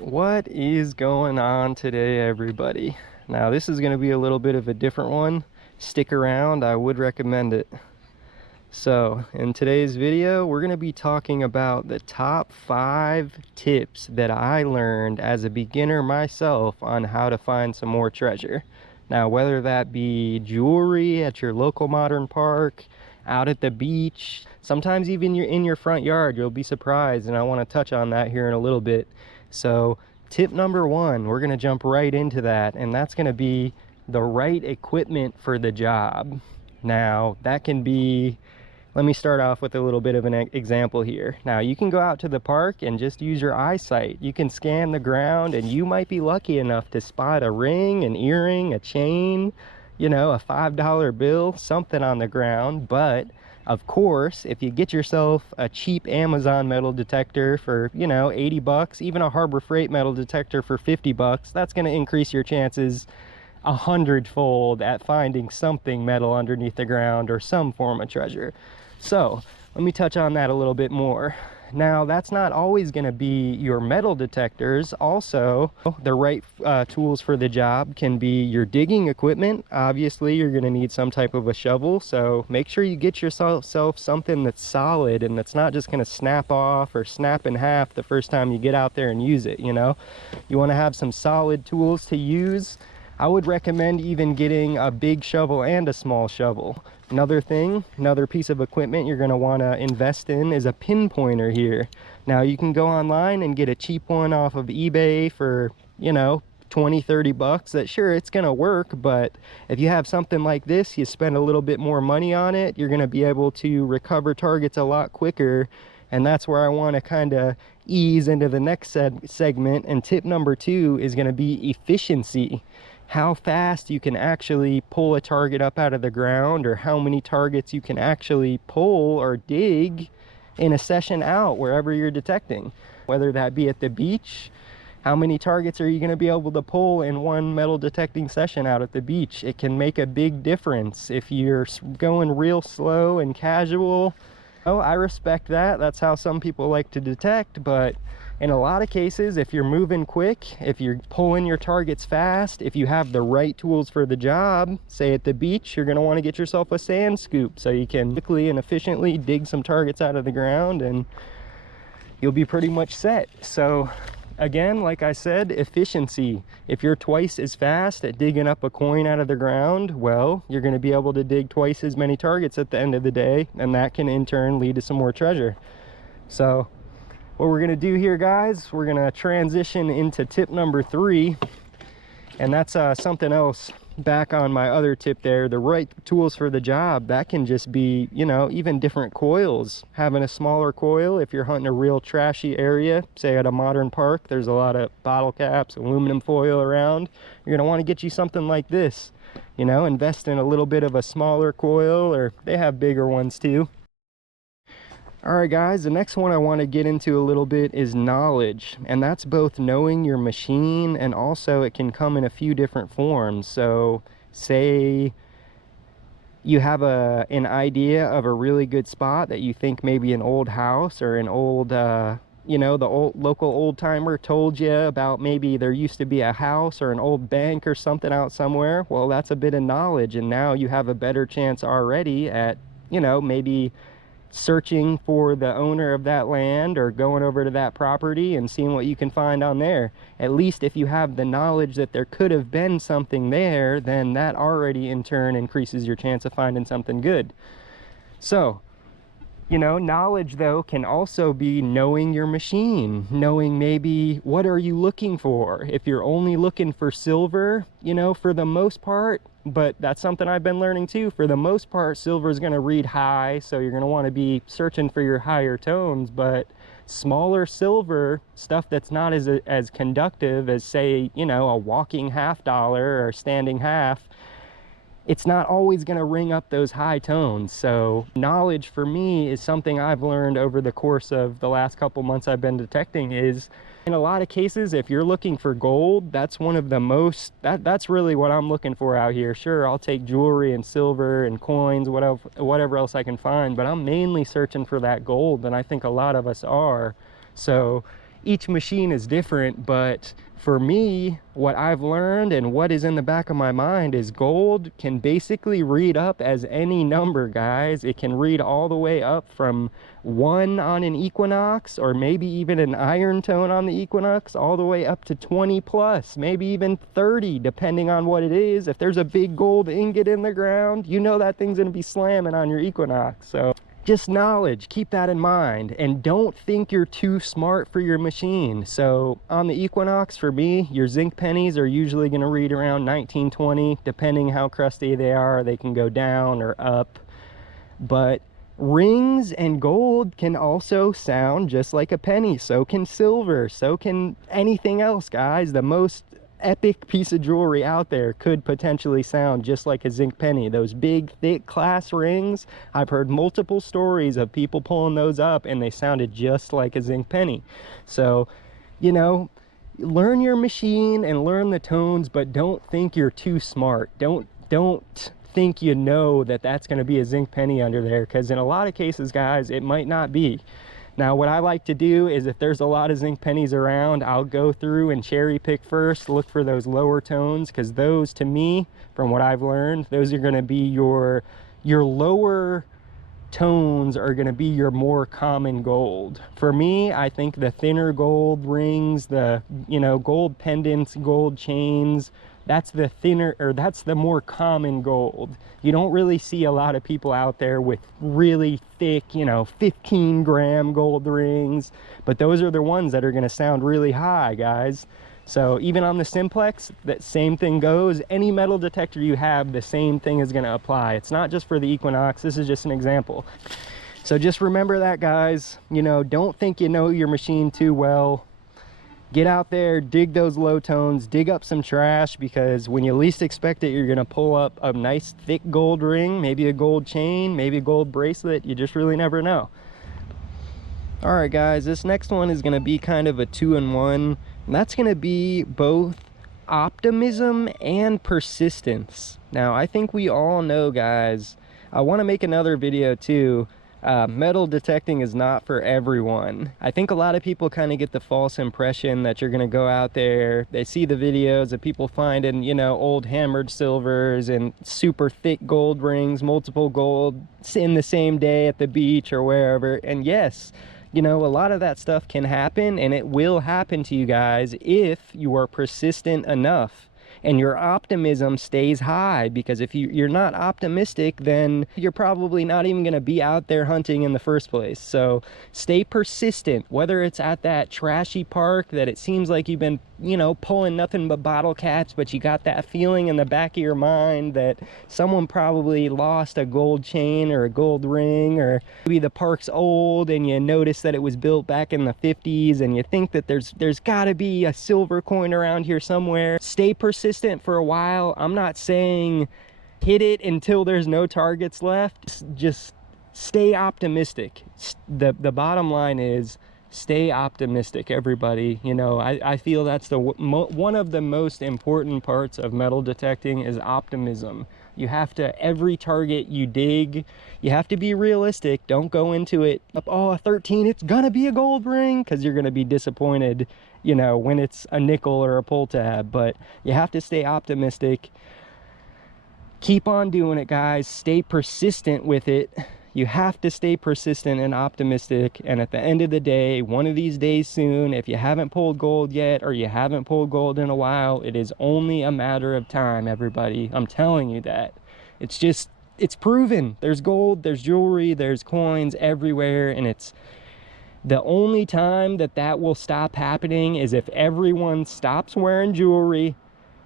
What is going on today, everybody? Now, this is going to be a little bit of a different one. Stick around, I would recommend it. So, in today's video, we're going to be talking about the top 5 tips that I learned as a beginner myself on how to find some more treasure. Now, whether that be jewelry at your local modern park, out at the beach, sometimes even you're in your front yard, you'll be surprised, and I want to touch on that here in a little bit. So tip number 1, we're going to jump right into that, and that's going to be the right equipment for the job. Now, that can be, let me start off with a little bit of an example here. Now, you can go out to the park and just use your eyesight. You can scan the ground, and you might be lucky enough to spot a ring, an earring, a chain, you know, a $5 bill, something on the ground. But of course, if you get yourself a cheap Amazon metal detector for, you know, 80 bucks, even a Harbor Freight metal detector for 50 bucks, that's going to increase your chances 100-fold at finding something metal underneath the ground or some form of treasure. So let me touch on that a little bit more. Now, that's not always going to be your metal detectors. Also, the right tools for the job can be your digging equipment. Obviously, you're going to need some type of a shovel, so make sure you get yourself something that's solid and that's not just going to snap off or snap in half the first time you get out there and use it. You know, you want to have some solid tools to use. I would recommend even getting a big shovel and a small shovel. Another thing, another piece of equipment you're going to want to invest in is a pinpointer here. Now, you can go online and get a cheap one off of eBay for, you know, 20-30 bucks. That, sure, it's going to work, but if you have something like this, you spend a little bit more money on it, you're going to be able to recover targets a lot quicker. And that's where I want to kind of ease into the next segment. And tip number 2 is going to be efficiency. How fast you can actually pull a target up out of the ground, or how many targets you can actually pull or dig in a session out wherever you're detecting. Whether that be at the beach, how many targets are you going to be able to pull in one metal detecting session out at the beach? It can make a big difference. If you're going real slow and casual, oh, I respect that. That's how some people like to detect. But in a lot of cases, if you're moving quick, if you're pulling your targets fast, if you have the right tools for the job, say at the beach, you're going to want to get yourself a sand scoop so you can quickly and efficiently dig some targets out of the ground, and you'll be pretty much set. So again, like I said, efficiency. If you're twice as fast at digging up a coin out of the ground, well, you're going to be able to dig twice as many targets at the end of the day, and that can in turn lead to some more treasure. So what we're going to do here, guys, we're going to transition into tip number 3, and that's something else back on my other tip there, the right tools for the job. That can just be, you know, even different coils. Having a smaller coil if you're hunting a real trashy area, say at a modern park, there's a lot of bottle caps, aluminum foil around. You're going to want to get you something like this, you know, invest in a little bit of a smaller coil, or they have bigger ones too. All right, guys, the next one I want to get into a little bit is knowledge, and that's both knowing your machine, and also it can come in a few different forms. So say you have an idea of a really good spot that you think maybe an old house or an old you know, the local old timer told you about, maybe there used to be a house or an old bank or something out somewhere. Well, that's a bit of knowledge, and now you have a better chance already at, you know, maybe searching for the owner of that land or going over to that property and seeing what you can find on there. At least if you have the knowledge that there could have been something there, then that already in turn increases your chance of finding something good. So, you know, knowledge though can also be knowing your machine, knowing maybe what are you looking for. If you're only looking for silver, you know, for the most part, but that's something I've been learning too, for the most part, silver is going to read high, so you're going to want to be searching for your higher tones. But smaller silver, stuff that's not as conductive as, say, you know, a walking $50 or standing half, it's not always going to ring up those high tones. So knowledge for me is something I've learned over the course of the last couple months I've been detecting. Is in a lot of cases, if you're looking for gold, that's one of the most, that's really what I'm looking for out here. Sure, I'll take jewelry and silver and coins, whatever else I can find, but I'm mainly searching for that gold, and I think a lot of us are. So each machine is different, but for me, what I've learned and what is in the back of my mind is gold can basically read up as any number, guys. It can read all the way up from 1 on an Equinox, or maybe even an iron tone on the Equinox, all the way up to 20 plus, maybe even 30, depending on what it is. If there's a big gold ingot in the ground, you know that thing's gonna be slamming on your Equinox. So just knowledge, keep that in mind, and don't think you're too smart for your machine. So on the Equinox, for me, your zinc pennies are usually going to read around 1920, depending how crusty they are. They can go down or up, but rings and gold can also sound just like a penny. So can silver, so can anything else, guys. The most epic piece of jewelry out there could potentially sound just like a zinc penny. Those big, thick class rings, I've heard multiple stories of people pulling those up and they sounded just like a zinc penny. So, you know, learn your machine and learn the tones, but don't think you're too smart. Don't think you know that that's going to be a zinc penny under there, because in a lot of cases, guys, it might not be. Now, what I like to do is, if there's a lot of zinc pennies around, I'll go through and cherry pick first, look for those lower tones, because those, to me, from what I've learned, those are going to be your lower tones are going to be your more common gold. For me, I think the thinner gold rings, the, you know, gold pendants, gold chains, that's the thinner, or that's the more common gold. You don't really see a lot of people out there with really thick, you know, 15-gram gold rings, but those are the ones that are going to sound really high, guys. So even on the Simplex, that same thing goes. Any metal detector you have, the same thing is going to apply. It's not just for the Equinox. This is just an example. So just remember that, guys. You know, don't think you know your machine too well. Get out there, dig those low tones, dig up some trash, because when you least expect it, you're going to pull up a nice thick gold ring, maybe a gold chain, maybe a gold bracelet. You just really never know. All right, guys, this next one is going to be kind of a 2-in-1, and that's going to be both optimism and persistence. Now, I think we all know, guys, I want to make another video too. Metal detecting is not for everyone. I think a lot of people kind of get the false impression that you're going to go out there, they see the videos of people finding, you know, old hammered silvers and super thick gold rings, multiple gold in the same day at the beach or wherever. And yes, you know, a lot of that stuff can happen, and it will happen to you guys if you are persistent enough and your optimism stays high. Because if you're not optimistic, then you're probably not even going to be out there hunting in the first place. So stay persistent, whether it's at that trashy park that it seems like you've been, you know, pulling nothing but bottle caps, but you got that feeling in the back of your mind that someone probably lost a gold chain or a gold ring, or maybe the park's old and you notice that it was built back in the 50s and you think that there's got to be a silver coin around here somewhere. Stay persistent for a while. I'm not saying hit it until there's no targets left. Just stay optimistic. The bottom line is stay optimistic, everybody. You know, I feel that's the one of the most important parts of metal detecting is optimism. You have to, every target you dig, you have to be realistic. Don't go into it, oh, a 13, it's gonna be a gold ring, because you're gonna be disappointed, you know, when it's a nickel or a pull tab. But you have to stay optimistic. Keep on doing it, guys. Stay persistent with it. You have to stay persistent and optimistic, and at the end of the day, one of these days soon, if you haven't pulled gold yet, or you haven't pulled gold in a while, it is only a matter of time, everybody. I'm telling you that. It's just, it's proven. There's gold, there's jewelry, there's coins everywhere, and it's the only time that will stop happening is if everyone stops wearing jewelry,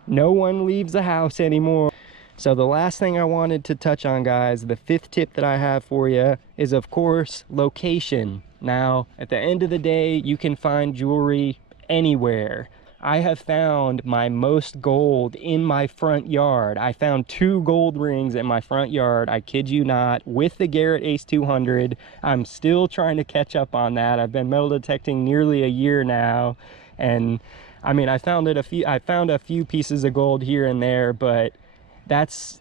no one leaves the house anymore. So the last thing I wanted to touch on, guys, the 5th tip that I have for you is, of course, location. Now, at the end of the day, you can find jewelry anywhere. I have found my most gold in my front yard. I found 2 gold rings in my front yard, I kid you not, with the Garrett Ace 200. I'm still trying to catch up on that. I've been metal detecting nearly a year now, and I mean, I found a few pieces of gold here and there, but that's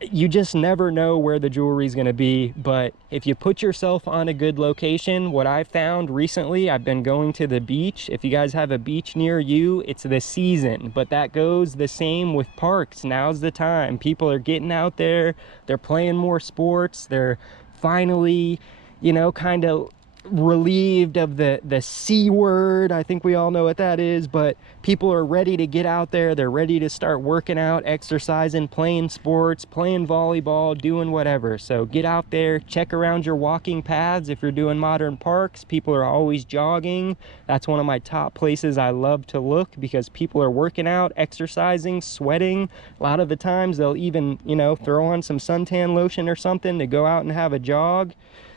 you just never know where the jewelry is going to be. But if you put yourself on a good location, what I found recently, I've been going to the beach. If you guys have a beach near you, it's the season, but that goes the same with parks. Now's the time. People are getting out there, they're playing more sports, they're finally, you know, kind of relieved of the C word. I think we all know what that is, but people are ready to get out there. They're ready to start working out, exercising, playing sports, playing volleyball, doing whatever. So get out there, check around your walking paths. If you're doing modern parks, people are always jogging. That's one of my top places I love to look, because people are working out, exercising, sweating. A lot of the times they'll even, you know, throw on some suntan lotion or something to go out and have a jog.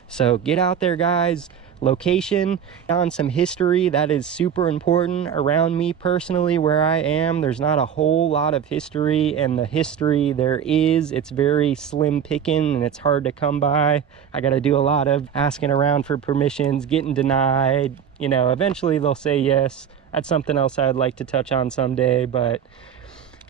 So get out there, guys. Location, on some history, that is super important. Around me personally, where I am, there's not a whole lot of history, and the history there is, it's very slim picking and it's hard to come by. I got to do a lot of asking around for permissions, getting denied. You know, eventually they'll say yes. That's something else I'd like to touch on someday. But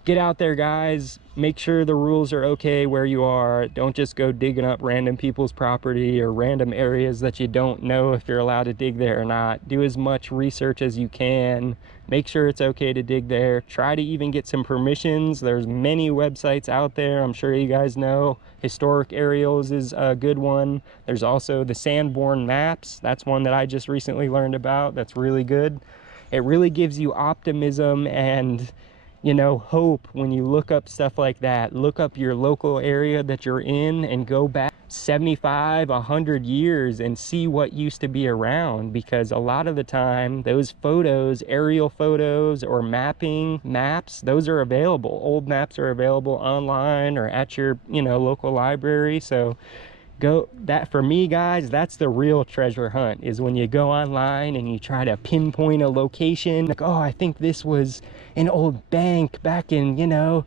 get out there, guys. Make sure the rules are okay where you are. Don't just go digging up random people's property or random areas that you don't know if you're allowed to dig there or not. Do as much research as you can. Make sure it's okay to dig there. Try to even get some permissions. There's many websites out there, I'm sure you guys know. Historic Aerials is a good one. There's also the Sanborn Maps. That's one that I just recently learned about. That's really good. It really gives you optimism and, you know, hope when you look up stuff like that. Look up your local area that you're in and go back 75, 100 years and see what used to be around, because a lot of the time those photos, aerial photos or maps, those are available. Old maps are available online or at your, you know, local library. So that, for me, guys, that's the real treasure hunt, is when you go online and you try to pinpoint a location. Like, oh, I think this was an old bank back in, you know,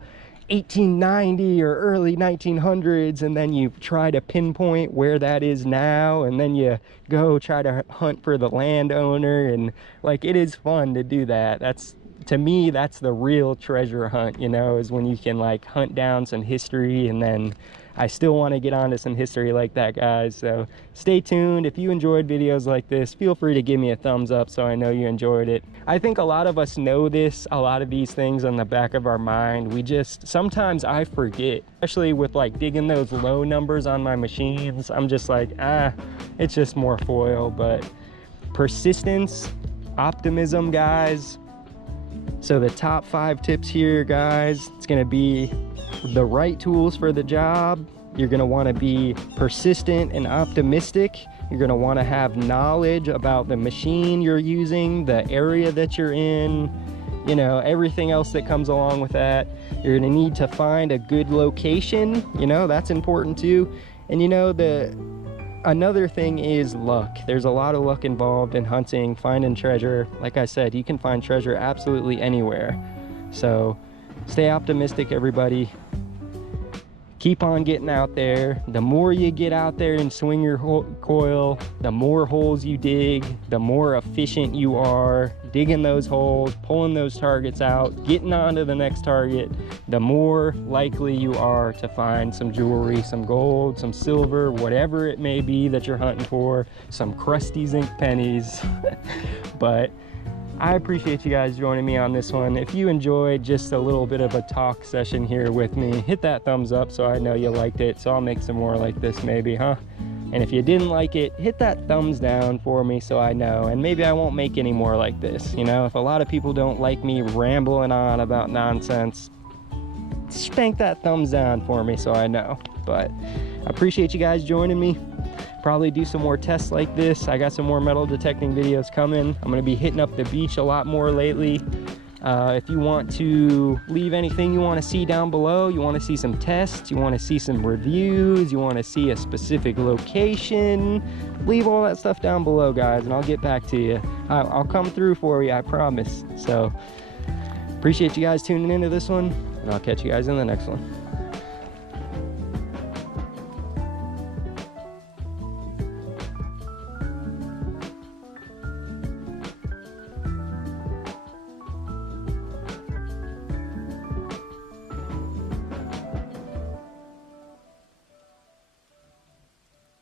1890 or early 1900s, and then you try to pinpoint where that is now, and then you go try to hunt for the landowner. And like, it is fun to do that. That's, to me, that's the real treasure hunt, you know, is when you can like hunt down some history. And then I still want to get onto some history like that, guys. So stay tuned. If you enjoyed videos like this, feel free to give me a thumbs up so I know you enjoyed it. I think a lot of us know this, a lot of these things on the back of our mind. We just, sometimes I forget, especially with like digging those low numbers on my machines. I'm just like, it's just more foil. But persistence, optimism, guys. So the top 5 tips here, guys, it's going to be the right tools for the job. You're going to want to be persistent and optimistic. You're going to want to have knowledge about the machine you're using, the area that you're in, you know, everything else that comes along with that. You're going to need to find a good location. You know, that's important too. And you know, another thing is luck. There's a lot of luck involved in hunting, finding treasure. Like I said, you can find treasure absolutely anywhere. So stay optimistic, everybody. Keep on getting out there. The more you get out there and swing your coil, the more holes you dig, the more efficient you are digging those holes, pulling those targets out, getting on to the next target, the more likely you are to find some jewelry, some gold, some silver, whatever it may be that you're hunting for, some crusty zinc pennies. But I appreciate you guys joining me on this one. If you enjoyed just a little bit of a talk session here with me, hit that thumbs up so I know you liked it, so I'll make some more like this maybe, huh? And if you didn't like it, hit that thumbs down for me so I know, and maybe I won't make any more like this. You know, if a lot of people don't like me rambling on about nonsense, spank that thumbs down for me so I know. But I appreciate you guys joining me. Probably do some more tests like this. I got some more metal detecting videos coming. I'm gonna be hitting up the beach a lot more lately. If you want to leave anything you want to see down below, you want to see some tests, you want to see some reviews, you want to see a specific location, leave all that stuff down below, guys, and I'll get back to you. I'll come through for you, I promise. So appreciate you guys tuning into this one, and I'll catch you guys in the next one.